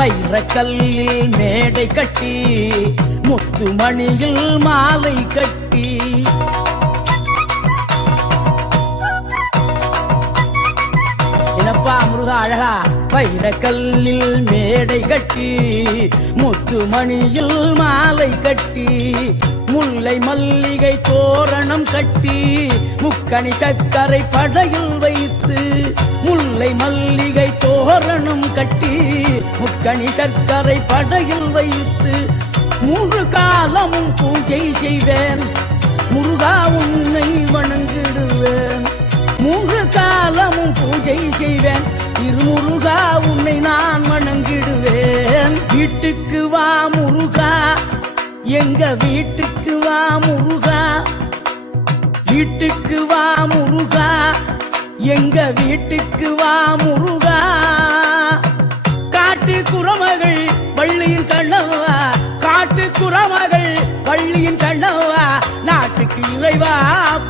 வைரக்கல்லில் மேடை கட்டி முத்துமணியில் மாலை கட்டி என்னப்பா முருகா அழகா வைரக்கல்லில் மேடை கட்டி முத்துமணியில் மாலை கட்டி முல்லை மல்லிகை தோரணம் கட்டி முக்கணி சக்கரை படையில் வைத்து முல்லை மல்லிகை தோரணம் கட்டி முக்கணி சக்கரை படையில் வைத்து முழு காலமும் பூஜை செய்வேன் முருகா உன்னை வணங்கிடுவேன் முழு காலமும் பூஜை செய்வேன் திருமுருகா உன்னை நான் வணங்கிடுவேன் வீட்டுக்கு வா முருகா எங்க வீட்டுக்கு வா முருகா வீட்டுக்கு வா முருகா எங்க வீட்டுக்கு வா முருகா காட்டு குறமகள் வள்ளியின் கண்ணவா காட்டு குறமகள் வள்ளியின் கண்ணவா நாட்டுக்கு இறைவா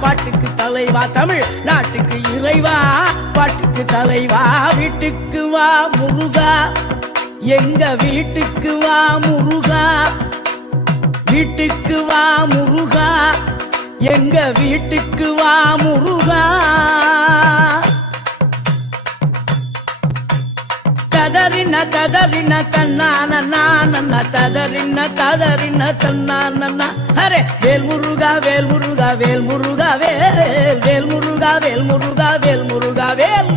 பாட்டுக்கு தலைவா தமிழ் நாட்டுக்கு இறைவா பாட்டுக்கு தலைவா வீட்டுக்கு வா முருகா எங்க வீட்டுக்கு வா முருகா வீட்டுக்கு வா முருகா எங்க வீட்டுக்கு வா முருகா ததறின ததறின தன்னான நான ததறின ததறின தன்னான அரே வேல் முருகா வேல் முருகா வேல் முருகா வேல் வேல் முருகா வேல் முருகா வேல் முருகா வேல்